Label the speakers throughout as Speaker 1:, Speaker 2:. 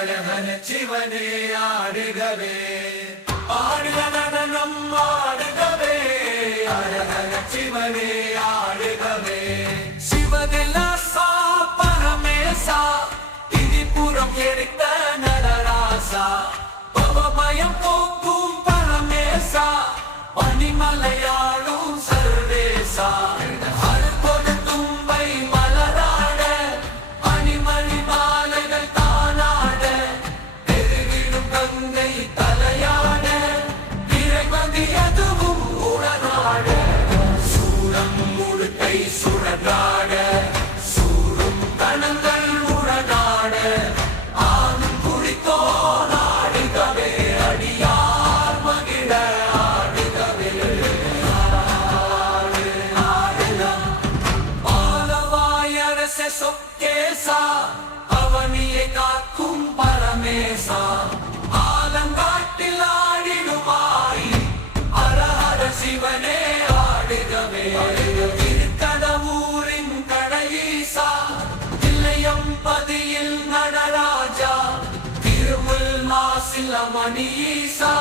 Speaker 1: அரகன சிவனே ஆடுகவே. ஆடுக நடனம் ஆடுகவே. அழகன சிவனே ஆடுகவே. சிவதிலாசா பரமேசா திரிபுரம் எரித்த நடராசா. பவமயம் போக்கும் பரமேசா பனிமலை சூரம் முழுக்கை சூரும் கணங்கள் உடனாட ஆணும் குடித்தோ நாடுகவே அடியார் மகிழ ஆடுகவே ஆடுகம் பாலவாயரச சொக்கேசா அவனியை காக்கும் பரமேசா ஆலங்காட்டில் ஆடிடுமாய் அரஹர சிவனே ஆடுகவே வாசல் மணி ஈசா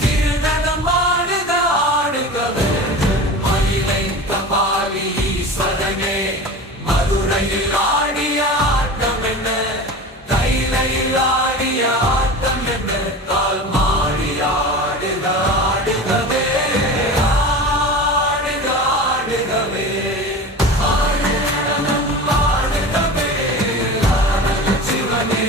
Speaker 1: திருநடம் ஆடுக ஆடுகவே. மயிலை தபாலி ஈஸ்வரனே மதுரையில் ஆடிய ஆட்டம் என்ன கைலையில் ஆடிய ஆட்டம் என்ன கால் மாடி ஆடுக ஆடுகவே. ஆடுக ஆடுகவே. ஆடுக ஆடுகவே. சிவனே.